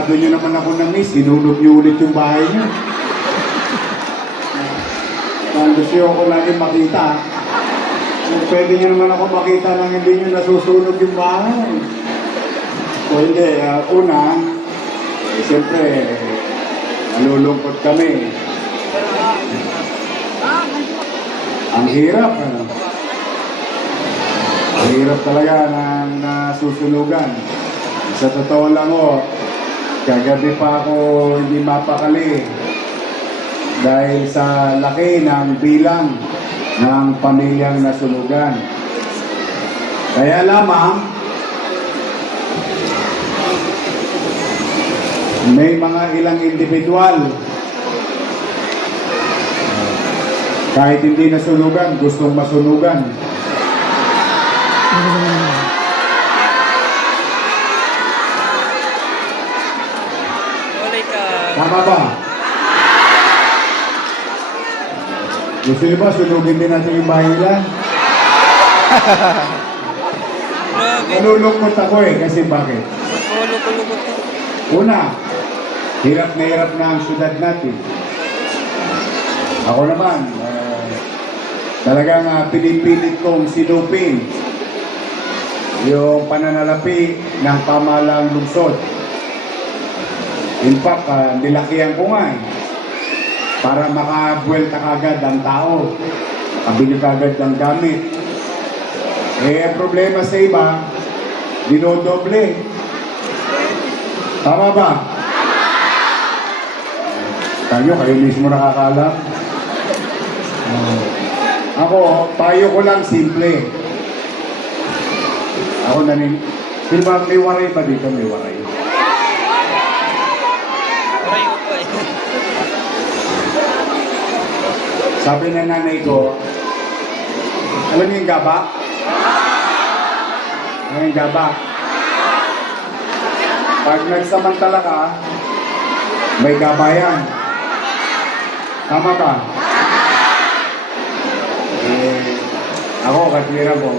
Masyado nyo naman ako na-miss. Sinulog nyo ulit yung bahay nyo. Kung gusto nyo ako lagi makita, kung pwede nyo naman ako makita nang hindi nyo nasusunog yung bahay. O hindi, ah, una, eh, siyempre, nalulungkot kami. Ang hirap, ano? Ang hirap talaga na nasusunugan. Sa totoo lang ho, kagabi pa ako hindi mapakali dahil sa laki ng bilang ng pamilyang nasunugan. Kaya lamang, may mga ilang individual kahit hindi nasunugan, gustong masunugan. Walay ka. Tama ba? Gusto niyo ba sunugin din natin yung bahay nila? Nalulungkot ako eh, kasi bakit? Kulog-kulog ko. Una, hirap na hirap na ang syudad natin. Ako naman, ah, talagang uh, pinipilit kong sinupin yung pananalapi ng pamahalang lungsod. In fact, ah, nilakihan ko nga eh, para makabuelta kagad ang tao, makabili kagad ng gamit. Eh, problema sa iba, dinodoble. Tama ba? Tayo, kayo mismo nakakalam. Ah, ako, payo ko lang simple. Ako nanin... Di ba may waray ba dito? May waray. Aray ko po eh. Sabi ng nanay ko, alam niyo yung gaba? Ano yung gaba? Pag nagsamantala ka, may gaba yan. Tama ba? Eh, ako, katwira ko,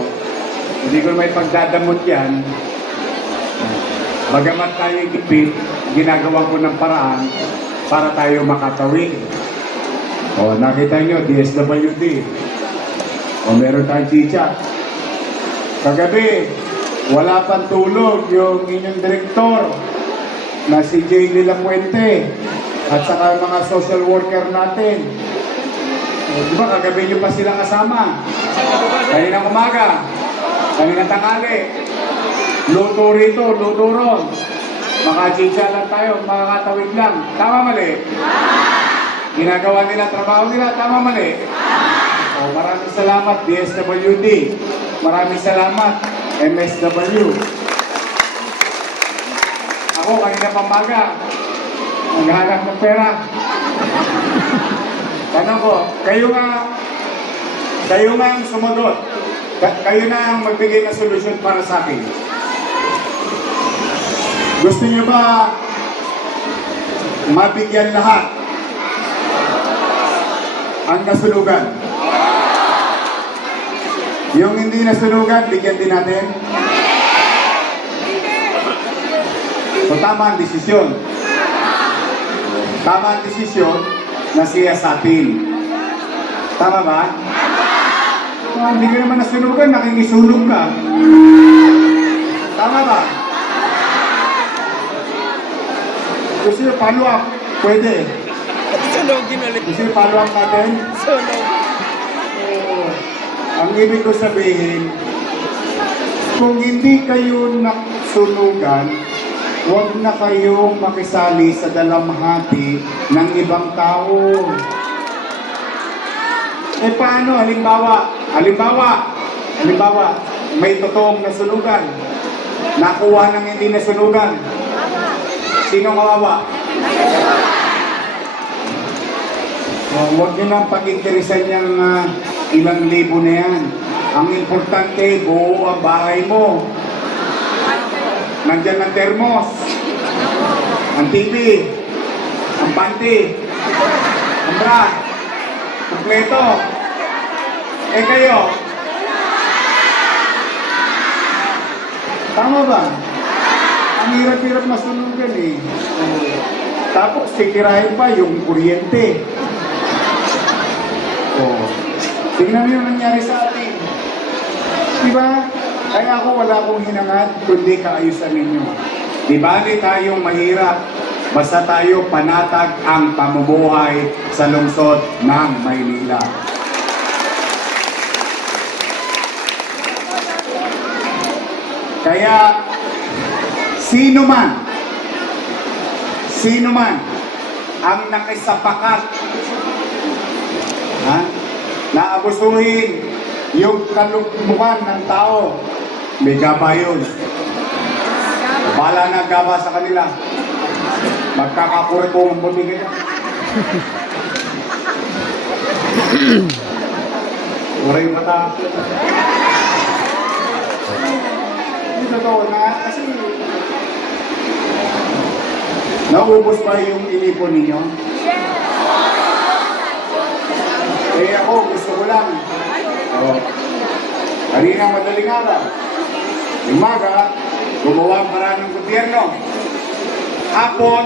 hindi ko may pagdadamot yan. Bagamat tayo gipit, ginagawa ko ng paraan para tayo makatawid. O, nakita nyo, DSWD. O, meron tayong chicha. Kagabi, wala pang tulog yung inyong direktor na si Jay de la Puente at saka mga social worker natin. O, di ba, kagabi nyo pa sila kasama. Kanina umaga, kanina tangali. Luto rito, luto ron. Makachicha lang tayo, makakatawid lang. Tama mali? Ginagawa nila, trabaho nila, tama mali? O, maraming salamat, DSWD. Maraming salamat, MSW. Ako, kanina pamaga, naghahanap ng pera. Tanong ko, kayo nga, kayo nga ang sumagot. Ka- kayo na ang magbigay ng solusyon para sa akin. Gusto niyo ba mabigyan lahat ang nasunugan? Yung hindi nasunugan, bigyan din natin? So tama ang desisyon. Tama ang desisyon na siya sa atin. Tama ba? Ah, hindi ka naman nasunugan, nakikisunog ka. Tama ba? Gusto nyo follow up? Pwede. Sunogin ulit. Gusto nyo follow up natin? Sunog. Oo. Ang ibig ko sabihin, kung hindi kayo nasunugan, huwag na kayong makisali sa dalamhati ng ibang tao. Eh paano? Halimbawa, halimbawa, halimbawa, may totoong nasunugan. Nakuha ng hindi nasunugan. Sino kawawa? Oh, huwag nyo nang pag-interesan yung ah, ilang libo na yan. Ang importante, buo ang bahay mo. Nandyan ang termos, ang TV, ang panty, ang bra, kumpleto. Eh kayo, Tama ba? Ang hirap-hirap masunugan eh. Tapos titirahin pa yung kuryente. Oh. Tingnan mo yung nangyari sa atin. Diba? Kaya ako wala akong hinangad kundi kaayusan ninyo. Di bali tayong mahirap, basta tayo panatag ang pamumuhay sa lungsod ng Maynila. Kaya, sino man, sino man ang nakisapakat ha, na abusuhin yung kalugmukan ng tao, may gaba yun. Bala na gaba sa kanila. Magkakakurikong buti ka Uray mata. Hindi totoo na kasi naubos pa yung inipon ninyo. Eh ako, gusto ko lang. Oh. Kanina madaling araw. Umaga, gumawa ang paraan ng gobyerno. Hapon,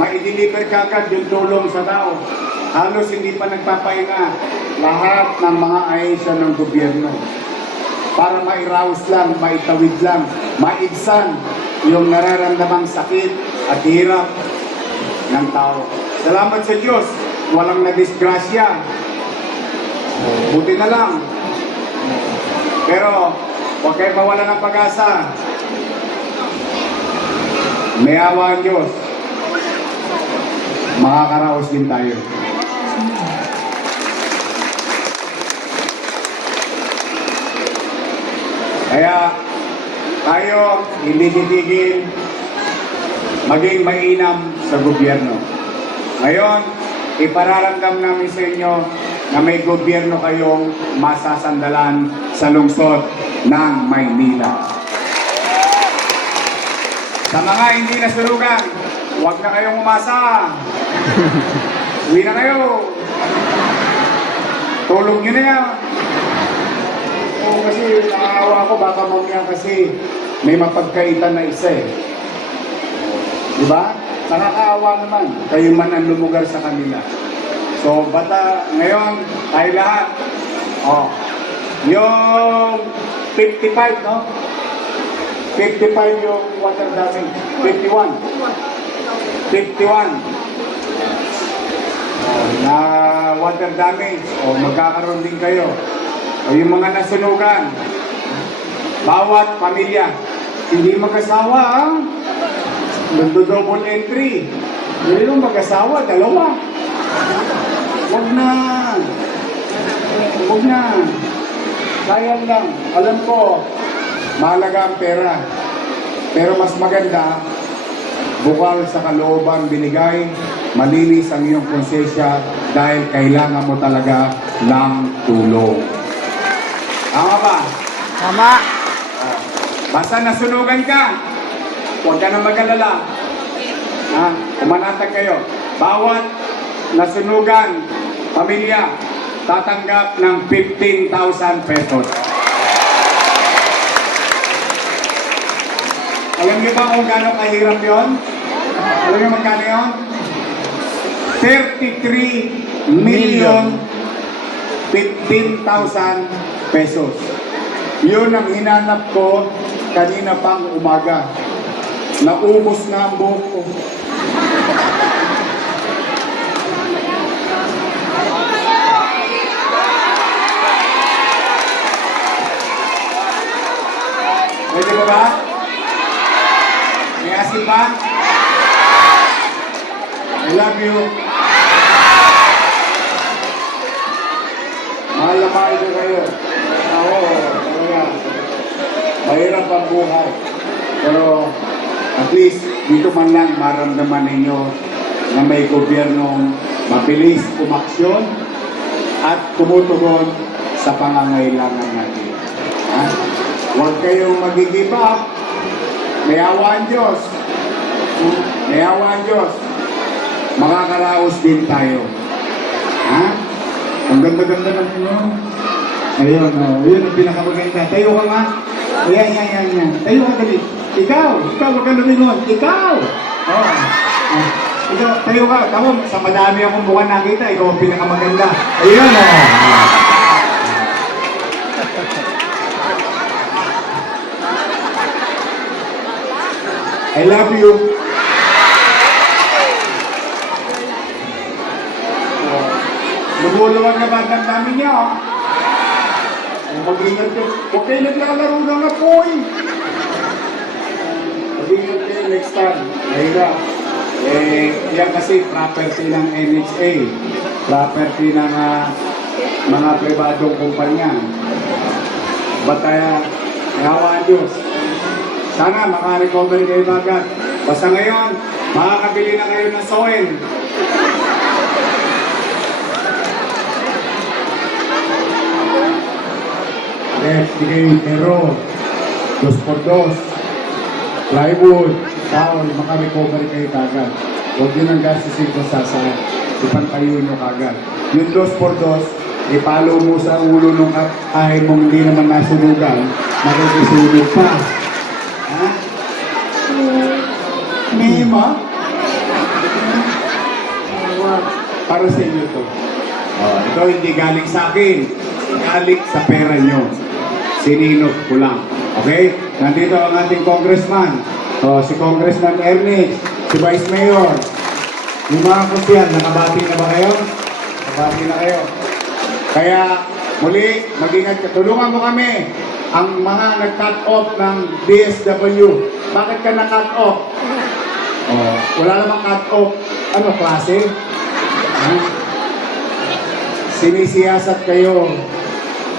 maideliver kagad yung tulong sa tao. Halos hindi pa nagpapahinga lahat ng mga ahensya ng gobyerno. Para mairaos lang, maitawid lang, maigsan yung nararamdamang sakit at hirap ng tao. Salamat sa Diyos, walang nadisgrasya. Buti na lang. Pero, huwag kayo mawala ng pag-asa. May awa ang Diyos. Makakaraos din tayo. Kaya, tayo hindi titigil maging mainam sa gobyerno. Ngayon, ipararamdam namin sa inyo na may gobyerno kayong masasandalan sa lungsod ng Maynila. Sa mga hindi nasurugan, huwag na kayong umasa. Uwi na kayo. Tulog nyo na yan. Oo, kasi nakakawa ako, baka mamaya kasi may mapagkaitan na isa eh. Di ba? Nakakaawa naman. Kayo man ang lumugar sa kanila. So, bata, ngayon, tayo lahat. Oh, yung 55, no? 55 yung water damage. 51. 51. Oh, na water damage. O, magkakaroon din kayo. O, yung mga nasunugan. Bawat pamilya. Hindi mag-asawa, ha? Nagdo-double entry. Mo mag-asawa, dalawa. Huwag na. Huwag na. Sayang lang. Alam ko, mahalaga ang pera. Pero mas maganda, bukal sa kalooban binigay, malinis ang iyong konsensya dahil kailangan mo talaga ng tulong. Tama ba? Tama. Basta nasunugan ka, huwag ka na mag-alala. Ha? Kumanatag kayo. Bawat nasunugan, pamilya, tatanggap ng 15,000 pesos. Alam niyo ba kung gaano kahirap yon? Alam niyo magkano yon? 33 million 15,000 pesos. Yun ang hinanap ko kanina pang umaga. Naubos na ang buhok ko. Pwede ba ba? May asin ba? I love you. Mahal na mahal ko kayo. Ako, talaga. Mahirap ang buhay. Pero at least dito man lang maramdaman ninyo na may gobyernong mabilis kumaksyon at tumutugon sa pangangailangan natin. Ha? Huwag kayong mag-give up. May awa ang Diyos. May awa ang Diyos. Makakaraos din tayo. Ha? Ang ganda-ganda ng inyo. Ayun, oh, yun ang pinakamaganda. Tayo ka nga. Ayan, yan, yan, yan. Tayo ka dali. Ikaw, ikaw, huwag ka lumingon. Ikaw! Oo. Ah, ikaw, tayo ka. Tamo, sa madami akong buwan nakita, ikaw ang pinakamaganda. Ayun, oh. I love you. Lumuluwag na ba ang dami niya, oh. Oh, Mag-ingat kayo. Huwag kayo naglalaro ng apoy. Kayo next time. Mahirap. Eh, yan kasi property ng NHA. Property ng ah, mga pribadong kumpanya. Ba't kaya, nahawa ang Diyos. Sana makarecover kayo agad. Basta ngayon, makakabili na kayo ng soil. Yes, sige pero, dos por dos, plywood, towel, makarecover kayo kagad. Huwag yun ang gastusin ko sa sa ipantayo nyo kagad. Yung dos por dos, ipalo mo sa ulo ng kahit mong hindi naman nasunugan, makikisunog pa. Ha? Mima? Para sa inyo to. Oh, ito hindi galing sa akin. Galing sa pera nyo. Sininok ko lang. Okay? Nandito ang ating congressman. Oh, si Congressman Ernest, si Vice Mayor. Yung mga kusyan, nakabati na ba kayo? Nakabati na kayo. Kaya muli, mag-ingat ka. Tulungan mo kami ang mga nag-cut off ng DSW. Bakit ka na-cut off? Oh, wala namang cut off. Ano, klase? Ha? Sinisiyasat kayo.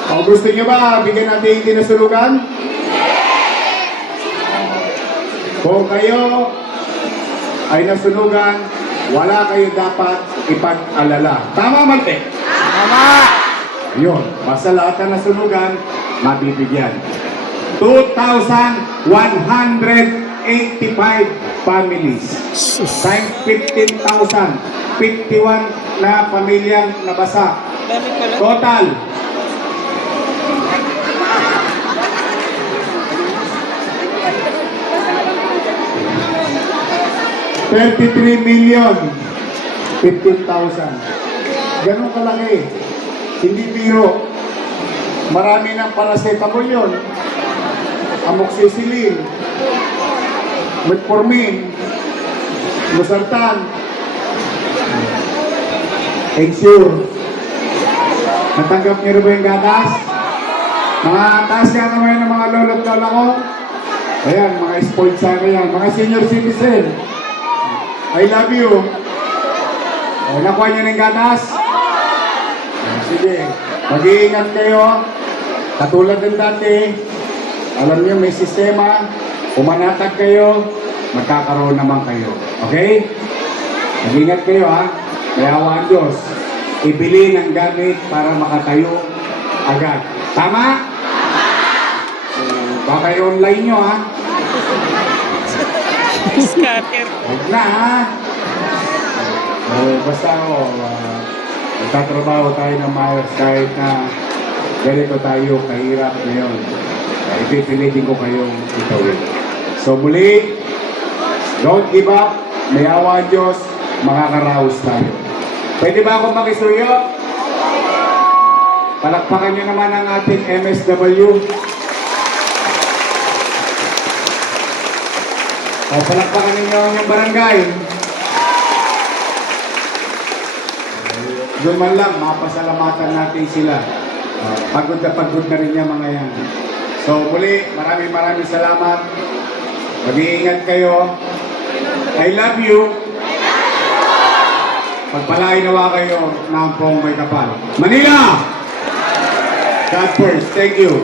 O gusto niyo ba bigyan natin yung tinasulugan? Kung kayo ay nasunugan, wala kayo dapat ipag-alala. Tama, Malte? Tama! Yun, basta lahat na nasunugan, mabibigyan. 2,185 families. Times 15,000. 51 na pamilyang nabasa. Total. Thirty-three million, fifteen thousand. Ganun kalaki. Hindi biro. Marami ng paracetamol yun. Amoxicillin. Metformin. Losartan. Ensure. Natanggap niyo rin ba yung gatas? Mga taas nga naman ng mga lolo at lola ko. Ayan, mga spoiled sa akin yan. Mga senior citizen. I love you. O, nakuha niyo ng gatas? Sige, mag-iingat kayo. Katulad ng dati, alam niyo may sistema. Pumanatag kayo, magkakaroon naman kayo. Okay? Mag-ingat kayo ha. Kaya ang Diyos, ibili ng gamit para makatayo agad. Tama? So, baka i-online nyo ha. Scatter. Huwag na ha. Uh, basta ako, uh, magtatrabaho tayo ng maayos kahit na ganito tayo kahirap ngayon. Uh, ipipilitin ko kayong itawin. So muli, don't give up. May awa Diyos, makakaraos tayo. Pwede ba akong makisuyo? Palakpakan nyo naman ang ating MSW. O, ninyo yung barangay. Doon man lang, mapasalamatan natin sila. Pagod na pagod na rin yung mga yan. So muli, maraming maraming salamat. Mag-iingat kayo. I love you. Pagpalain nawa kayo ng pong may kapal. Manila! God first. Thank you.